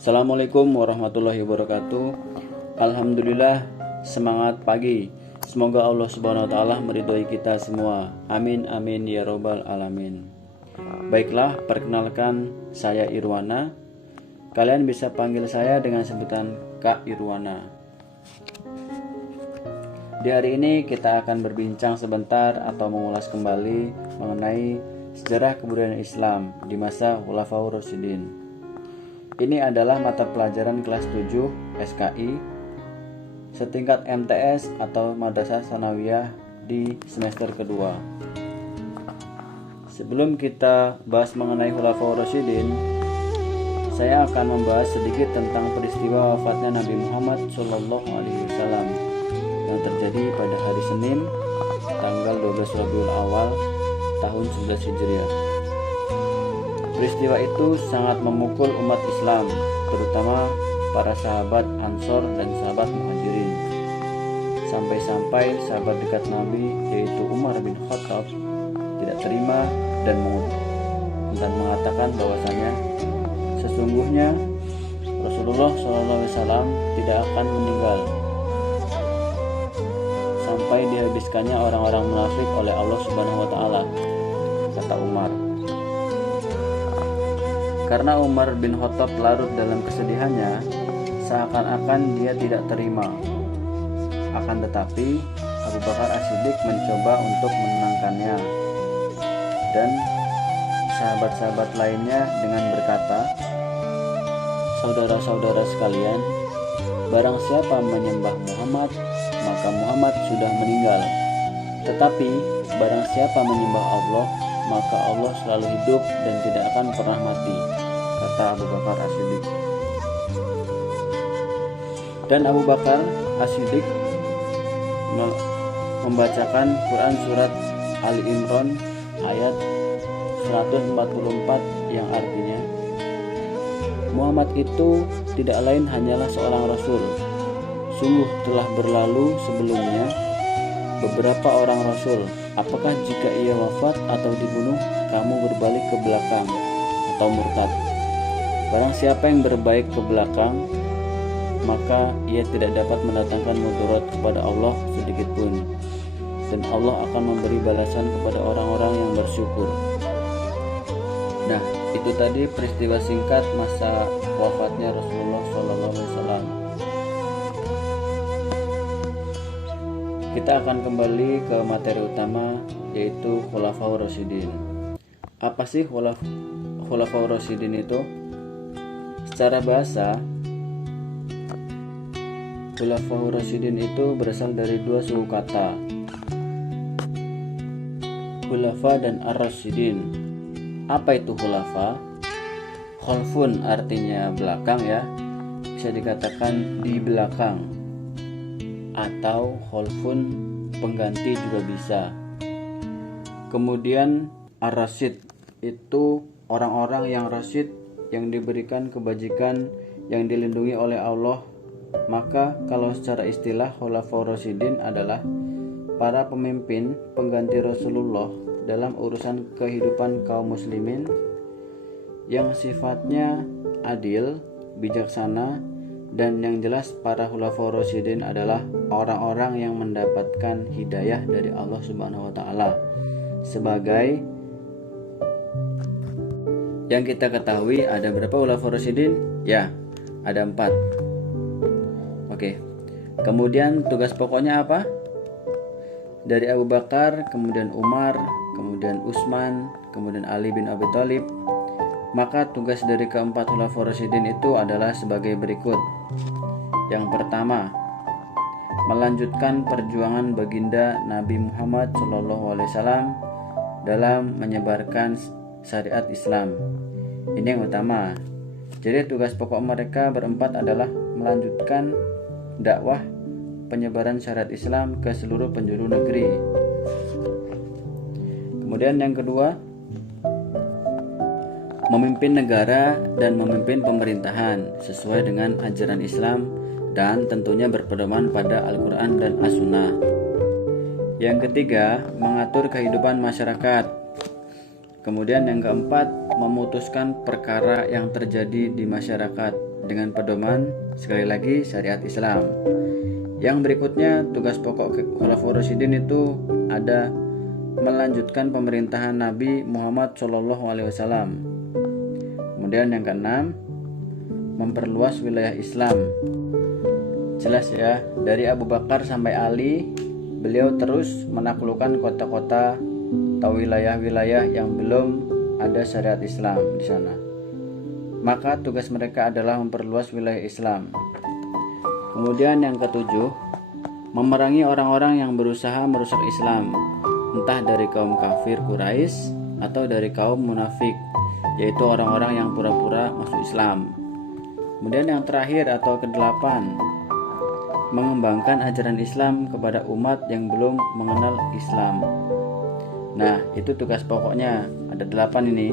Assalamualaikum warahmatullahi wabarakatuh. Alhamdulillah, semangat pagi. Semoga Allah Subhanahu wa taala meridhoi kita semua. Amin amin ya robbal alamin. Baiklah, perkenalkan saya Irwana. Kalian bisa panggil saya dengan sebutan Kak Irwana. Di hari ini kita akan berbincang sebentar atau mengulas kembali mengenai sejarah kebudayaan Islam di masa Khulafaur Rasyidin. Ini adalah mata pelajaran kelas 7 SKI setingkat MTS atau Madrasah Tsanawiyah di semester kedua. Sebelum kita bahas mengenai Khulafaur Rasyidin, saya akan membahas sedikit tentang peristiwa wafatnya Nabi Muhammad SAW yang terjadi pada hari Senin tanggal 12 Rabiul Awal tahun 11 Hijriah. Peristiwa itu sangat memukul umat Islam, terutama para sahabat Ansor dan sahabat Muhajirin. Sampai-sampai sahabat dekat Nabi, yaitu Umar bin Khattab, tidak terima dan mengatakan bahwasanya sesungguhnya Rasulullah SAW tidak akan meninggal sampai dihabiskannya orang-orang munafik oleh Allah Subhanahu wa taala, kata Umar. Karena Umar bin Khattab larut dalam kesedihannya, seakan-akan dia tidak terima. Akan tetapi, Abu Bakar As-Siddiq mencoba untuk menenangkannya. Dan sahabat-sahabat lainnya dengan berkata, "Saudara-saudara sekalian, barang siapa menyembah Muhammad, maka Muhammad sudah meninggal. Tetapi, barang siapa menyembah Allah, maka Allah selalu hidup dan tidak akan pernah mati," kata Abu Bakar As-Siddiq. Dan Abu Bakar As-Siddiq membacakan Quran surat Ali Imran ayat 144 yang artinya, "Muhammad itu tidak lain hanyalah seorang rasul. Sungguh telah berlalu sebelumnya beberapa orang rasul. Apakah jika ia wafat atau dibunuh, kamu berbalik ke belakang atau murtad? Barang siapa yang berbaik ke belakang, maka ia tidak dapat mendatangkan mudarat kepada Allah sedikit pun, dan Allah akan memberi balasan kepada orang-orang yang bersyukur." Nah, itu tadi peristiwa singkat masa wafatnya Rasulullah SAW. Kita akan kembali ke materi utama, yaitu Khulafaur Rasyidin. Apa sih Khulafaur Rasyidin itu? Secara bahasa, Khulafaur Rasyidin itu berasal dari dua suku kata, Khulafa dan Ar-Rasyidin. Apa itu Khulafa? Khalfun artinya belakang ya, bisa dikatakan di belakang, atau khalfun pengganti juga bisa. Kemudian ar-rasyid itu orang-orang yang rasyid, yang diberikan kebajikan, yang dilindungi oleh Allah. Maka kalau secara istilah, Khulafaur Rasyidin adalah para pemimpin pengganti Rasulullah dalam urusan kehidupan kaum muslimin yang sifatnya adil, bijaksana, dan yang jelas para Khulafaur Rasyidin adalah orang-orang yang mendapatkan hidayah dari Allah Subhanahu wa taala. Sebagai yang kita ketahui, ada berapa Khulafaur Rasyidin? Ya, ada 4. Oke. Kemudian tugas pokoknya apa? Dari Abu Bakar, kemudian Umar, kemudian Utsman, kemudian Ali bin Abi Thalib. Maka tugas dari keempat Khulafaur Rasyidin itu adalah sebagai berikut. Yang pertama, melanjutkan perjuangan baginda Nabi Muhammad SAW dalam menyebarkan syariat Islam. Ini yang utama. Jadi tugas pokok mereka berempat adalah melanjutkan dakwah penyebaran syariat Islam ke seluruh penjuru negeri. Kemudian yang kedua, memimpin negara dan memimpin pemerintahan sesuai dengan ajaran Islam dan tentunya berpedoman pada Al-Quran dan As-Sunnah. Yang ketiga, mengatur kehidupan masyarakat. Kemudian yang keempat, memutuskan perkara yang terjadi di masyarakat. dengan pedoman sekali lagi syariat Islam. Yang berikutnya, tugas pokok Khulafaur Rasyidin itu ada melanjutkan pemerintahan Nabi Muhammad SAW. Kemudian yang keenam, memperluas wilayah Islam. Jelas ya, dari Abu Bakar sampai Ali, beliau terus menaklukkan kota-kota atau wilayah-wilayah yang belum ada syariat Islam di sana. Maka tugas mereka adalah memperluas wilayah Islam. Kemudian yang ketujuh, memerangi orang-orang yang berusaha merusak Islam, entah dari kaum kafir Quraisy atau dari kaum munafik, yaitu orang-orang yang pura-pura masuk Islam. Kemudian yang terakhir atau kedelapan, mengembangkan ajaran Islam kepada umat yang belum mengenal Islam. Nah, itu tugas pokoknya, ada 8 ini.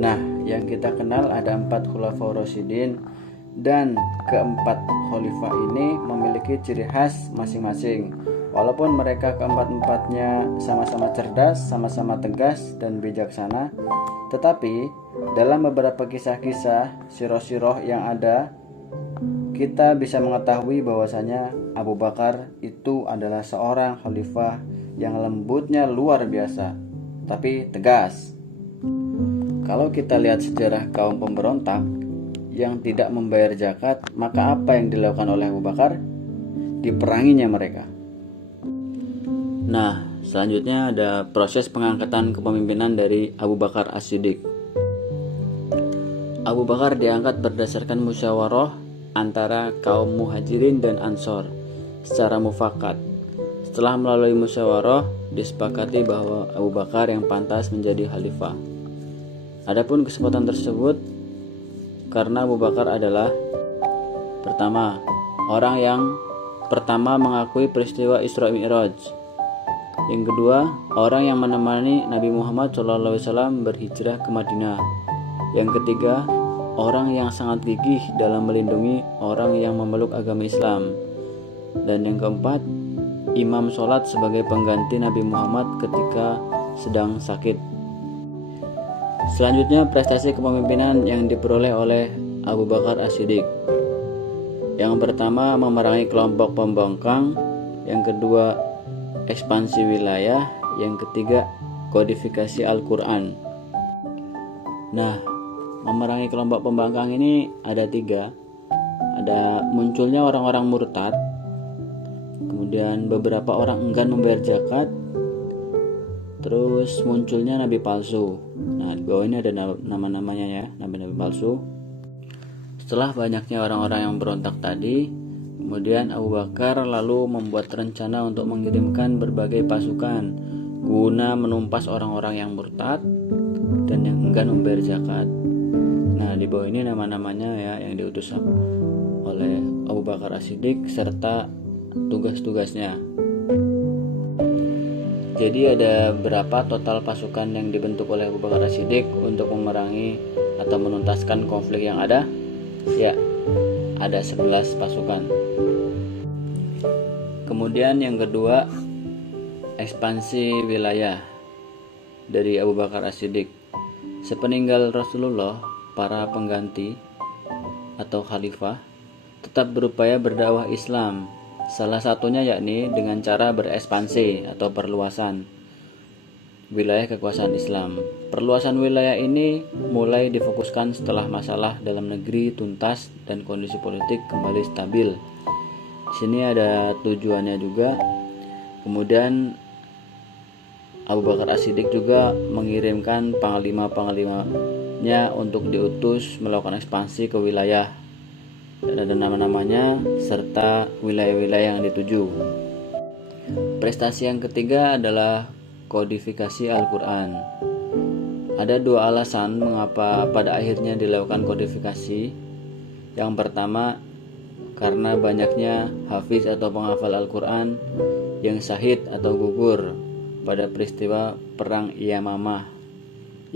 Nah, yang kita kenal ada 4 Khulafaur Rasyidin, dan keempat khalifah ini memiliki ciri khas masing-masing. Walaupun mereka keempat-empatnya sama-sama cerdas, sama-sama tegas dan bijaksana, tetapi dalam beberapa kisah-kisah siroh-siroh yang ada, kita bisa mengetahui bahwasanya Abu Bakar itu adalah seorang khalifah yang lembutnya luar biasa, tapi tegas. Kalau kita lihat sejarah kaum pemberontak yang tidak membayar zakat, maka apa yang dilakukan oleh Abu Bakar? Diperanginya mereka. Nah, selanjutnya ada proses pengangkatan kepemimpinan dari Abu Bakar As-Siddiq. Abu Bakar diangkat berdasarkan musyawarah antara kaum Muhajirin dan Ansor secara mufakat. Setelah melalui musyawarah, disepakati bahwa Abu Bakar yang pantas menjadi khalifah. Adapun kesempatan tersebut karena Abu Bakar adalah pertama, orang yang pertama mengakui peristiwa Isra Mi'raj. Yang kedua, orang yang menemani Nabi Muhammad SAW berhijrah ke Madinah. Yang ketiga, orang yang sangat gigih dalam melindungi orang yang memeluk agama Islam. Dan yang keempat, imam sholat sebagai pengganti Nabi Muhammad ketika sedang sakit. Selanjutnya, prestasi kepemimpinan yang diperoleh oleh Abu Bakar As-Siddiq. Yang pertama, memerangi kelompok pembangkang. Yang kedua, ekspansi wilayah. Yang ketiga, kodifikasi Al-Quran. Nah, memerangi kelompok pembangkang ini ada 3. Ada munculnya orang-orang murtad, kemudian beberapa orang enggan membayar zakat, terus munculnya nabi palsu. Nah, di bawah ini ada nama-namanya ya, nabi-nabi palsu. Setelah banyaknya orang-orang yang berontak tadi, kemudian Abu Bakar lalu membuat rencana untuk mengirimkan berbagai pasukan guna menumpas orang-orang yang murtad dan yang enggan membayar zakat. Nah, di bawah ini nama-namanya ya yang diutus oleh Abu Bakar As-Siddiq serta tugas-tugasnya. Jadi ada berapa total pasukan yang dibentuk oleh Abu Bakar As-Siddiq untuk memerangi atau menuntaskan konflik yang ada? Ya, ada 11 pasukan. Kemudian yang kedua, ekspansi wilayah dari Abu Bakar As-Siddiq. Sepeninggal Rasulullah, para pengganti atau khalifah tetap berupaya berdakwah Islam. Salah satunya yakni dengan cara berekspansi atau perluasan wilayah kekuasaan Islam. Perluasan wilayah ini mulai difokuskan setelah masalah dalam negeri tuntas dan kondisi politik kembali stabil. Di sini ada tujuannya juga. Kemudian Abu Bakar As-Siddiq juga mengirimkan panglima-panglimanya untuk diutus melakukan ekspansi ke wilayah. Dan ada nama-namanya serta wilayah-wilayah yang dituju. Prestasi yang ketiga adalah kodifikasi Al-Quran. Ada 2 alasan mengapa pada akhirnya dilakukan kodifikasi. Yang pertama, karena banyaknya hafiz atau penghafal Al-Quran yang syahid atau gugur pada peristiwa Perang Yamamah.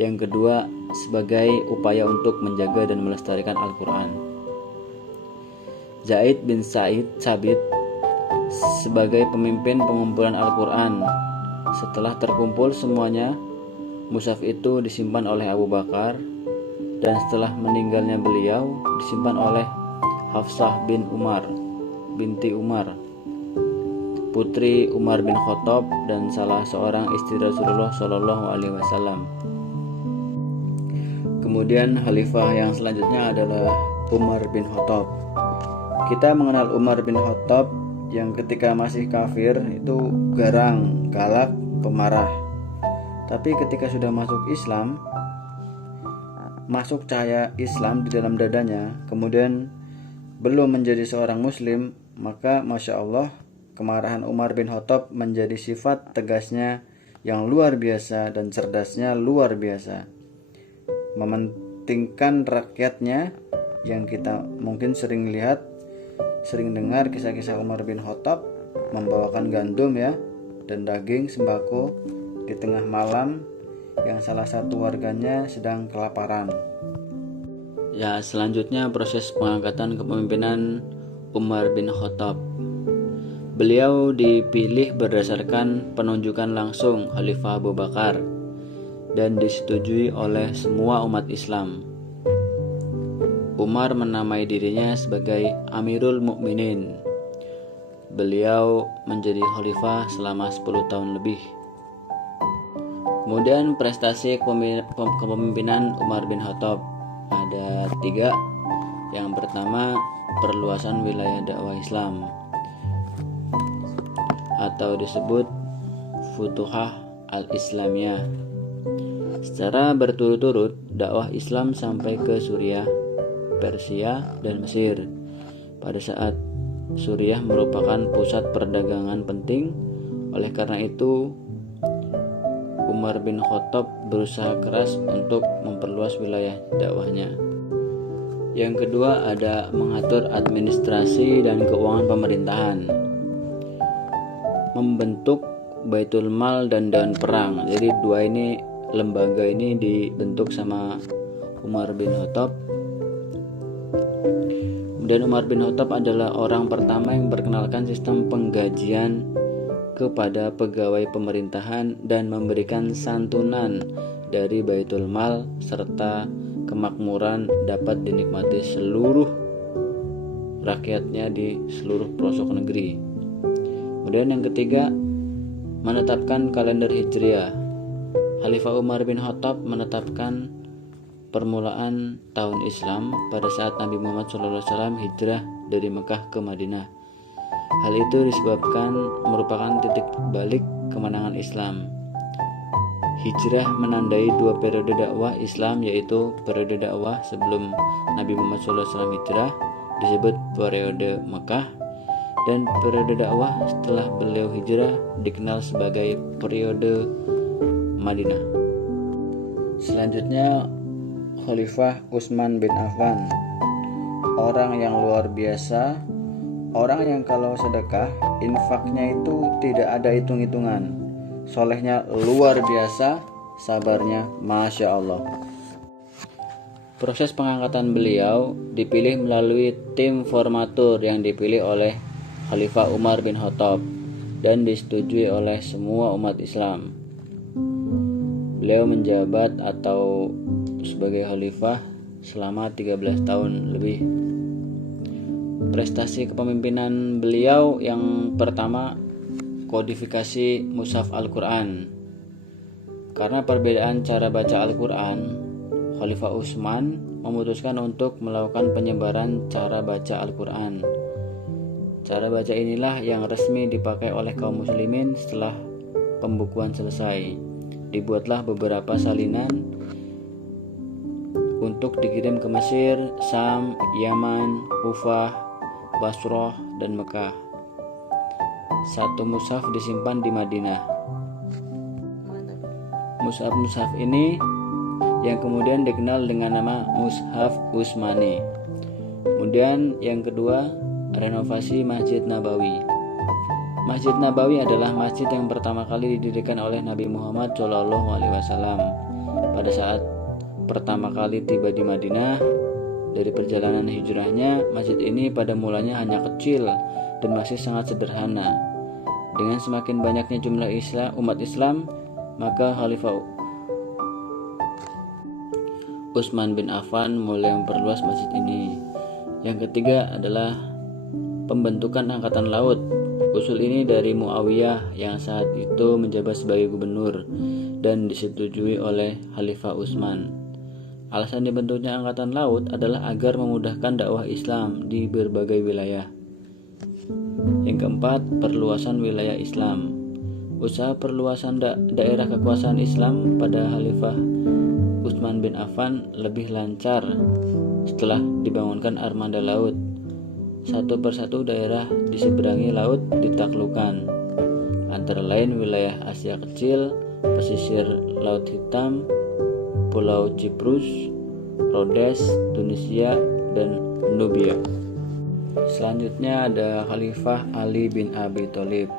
Yang kedua, sebagai upaya untuk menjaga dan melestarikan Al-Quran. Zaid bin Sabit sebagai pemimpin pengumpulan Al-Quran. Setelah terkumpul semuanya, mushaf itu disimpan oleh Abu Bakar. dan setelah meninggalnya beliau disimpan oleh Hafsah binti Umar, putri Umar bin Khattab dan salah seorang istri Rasulullah Shallallahu Alaihi Wasallam. Kemudian khalifah yang selanjutnya adalah Umar bin Khattab. Kita mengenal Umar bin Khattab yang ketika masih kafir itu garang, galak, pemarah. Tapi ketika sudah masuk Islam, masuk cahaya Islam di dalam dadanya, kemudian belum menjadi seorang muslim, maka Masya Allah, kemarahan Umar bin Khattab menjadi sifat tegasnya yang luar biasa dan cerdasnya luar biasa. Mementingkan rakyatnya, yang kita mungkin sering lihat, sering dengar kisah-kisah Umar bin Khattab membawakan gandum ya dan daging sembako di tengah malam yang salah satu warganya sedang kelaparan. Ya, selanjutnya proses pengangkatan kepemimpinan Umar bin Khattab. Beliau dipilih berdasarkan penunjukan langsung Khalifah Abu Bakar dan disetujui oleh semua umat Islam. Umar menamai dirinya sebagai Amirul Mukminin. Beliau menjadi khalifah selama 10 tahun lebih. Kemudian prestasi kepemimpinan Umar bin Khattab ada 3. Yang pertama, perluasan wilayah dakwah Islam atau disebut Futuhah al-Islamiyah. Secara berturut-turut dakwah Islam sampai ke Suriah, Persia, dan Mesir. Pada saat Suriah merupakan pusat perdagangan penting, oleh karena itu Umar bin Khattab berusaha keras untuk memperluas wilayah dakwahnya. Yang kedua ada mengatur administrasi dan keuangan pemerintahan, membentuk Baitul Mal dan Dewan Perang. Jadi 2 lembaga ini dibentuk sama Umar bin Khattab. Dan Umar bin Khattab adalah orang pertama yang memperkenalkan sistem penggajian kepada pegawai pemerintahan dan memberikan santunan dari Baitul Mal serta kemakmuran dapat dinikmati seluruh rakyatnya di seluruh pelosok negeri. Kemudian yang ketiga, menetapkan kalender Hijriah. Khalifah Umar bin Khattab menetapkan permulaan tahun Islam pada saat Nabi Muhammad SAW hijrah dari Mekah ke Madinah. Hal itu disebabkan merupakan titik balik kemenangan Islam. Hijrah menandai 2 periode dakwah Islam, yaitu periode dakwah sebelum Nabi Muhammad SAW hijrah disebut periode Mekah, dan periode dakwah setelah beliau hijrah dikenal sebagai periode Madinah. Selanjutnya Khalifah Utsman bin Affan, orang yang luar biasa, orang yang kalau sedekah infaknya itu tidak ada hitung-hitungan, solehnya luar biasa, sabarnya Masya Allah. Proses pengangkatan beliau dipilih melalui tim formatur yang dipilih oleh Khalifah Umar bin Khattab dan disetujui oleh semua umat Islam. Beliau menjabat atau sebagai khalifah selama 13 tahun lebih. Prestasi kepemimpinan beliau yang pertama, kodifikasi Mushaf Al-Quran. Karena perbedaan cara baca Al-Quran, Khalifah Utsman memutuskan untuk melakukan penyebaran cara baca Al-Quran. Cara baca inilah yang resmi dipakai oleh kaum muslimin setelah pembukuan selesai. Dibuatlah beberapa salinan untuk dikirim ke Mesir, Sam, Yaman, Kufah, Basrah, dan Mekah. 1 mushaf disimpan di Madinah. Mushaf ini yang kemudian dikenal dengan nama Mushaf Utsmani. Kemudian yang kedua, renovasi Masjid Nabawi. Masjid Nabawi adalah masjid yang pertama kali didirikan oleh Nabi Muhammad SAW. Pada saat pertama kali tiba di Madinah dari perjalanan hijrahnya, masjid ini pada mulanya hanya kecil dan masih sangat sederhana. Dengan semakin banyaknya jumlah umat Islam, maka Khalifah Utsman bin Affan mulai memperluas masjid ini. Yang ketiga adalah pembentukan angkatan laut. Usul ini dari Muawiyah yang saat itu menjabat sebagai gubernur dan disetujui oleh Khalifah Utsman. Alasan dibentuknya angkatan laut adalah agar memudahkan dakwah Islam di berbagai wilayah. Yang keempat, perluasan wilayah Islam. Usaha perluasan daerah kekuasaan Islam pada Khalifah Utsman bin Affan lebih lancar setelah dibangunkan armada laut. Satu persatu daerah di seberangi laut ditaklukkan, antara lain wilayah Asia Kecil, pesisir Laut Hitam, Pulau Cyprus, Rhodes, Tunisia, dan Nubia. Selanjutnya ada Khalifah Ali bin Abi Thalib.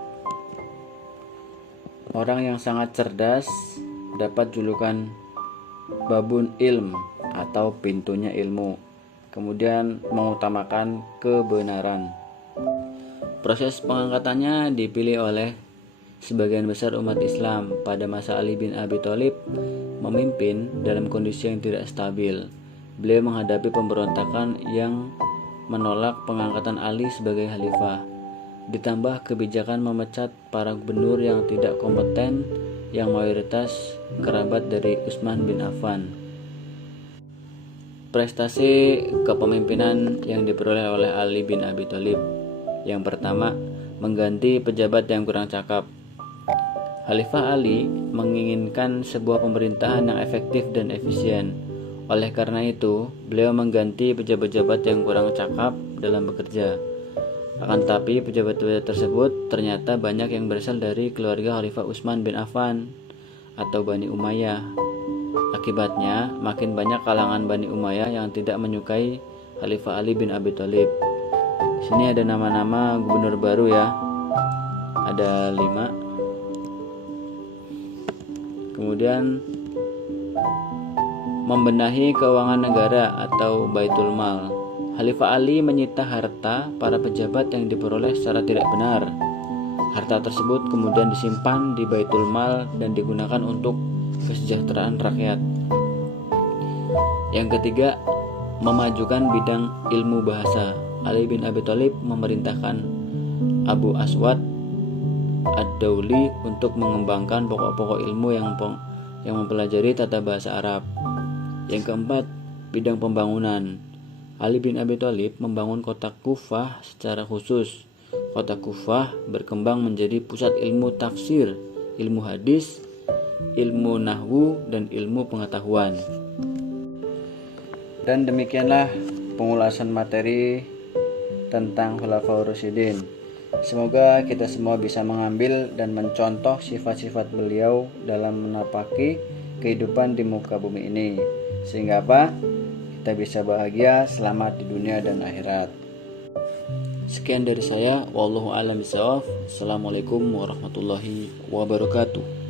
Orang yang sangat cerdas, dapat julukan Babun Ilm atau pintunya ilmu, kemudian mengutamakan kebenaran. Proses pengangkatannya dipilih oleh sebagian besar umat Islam pada masa Ali bin Abi Thalib memimpin dalam kondisi yang tidak stabil. Beliau menghadapi pemberontakan yang menolak pengangkatan Ali sebagai khalifah, ditambah kebijakan memecat para gubernur yang tidak kompeten yang mayoritas kerabat dari Utsman bin Affan. Prestasi kepemimpinan yang diperoleh oleh Ali bin Abi Thalib. Yang pertama, mengganti pejabat yang kurang cakap. Khalifah Ali menginginkan sebuah pemerintahan yang efektif dan efisien. Oleh karena itu, beliau mengganti pejabat-pejabat yang kurang cakap dalam bekerja. Akan tetapi pejabat-pejabat tersebut ternyata banyak yang berasal dari keluarga Khalifah Utsman bin Affan atau Bani Umayyah. Akibatnya, makin banyak kalangan Bani Umayyah yang tidak menyukai Khalifah Ali bin Abi Thalib. Di sini ada nama-nama gubernur baru ya. Ada 5. Kemudian membenahi keuangan negara atau Baitul Mal. Khalifah Ali menyita harta para pejabat yang diperoleh secara tidak benar. Harta tersebut kemudian disimpan di Baitul Mal dan digunakan untuk kesejahteraan rakyat. Yang ketiga, memajukan bidang ilmu bahasa. Ali bin Abi Thalib memerintahkan Abu Aswad Ad-Dauli untuk mengembangkan pokok-pokok ilmu yang mempelajari tata bahasa Arab. Yang keempat, bidang pembangunan. Ali bin Abi Thalib membangun kota Kufah secara khusus. Kota Kufah berkembang menjadi pusat ilmu tafsir, ilmu hadis, ilmu nahwu, dan ilmu pengetahuan. Dan demikianlah pengulasan materi tentang Khulafaur Rasyidin. Semoga kita semua bisa mengambil dan mencontoh sifat-sifat beliau dalam menapaki kehidupan di muka bumi ini. Sehingga apa? Kita bisa bahagia, selamat di dunia dan akhirat. Sekian dari saya. Wallahu a'lam bishawab. Assalamualaikum warahmatullahi wabarakatuh.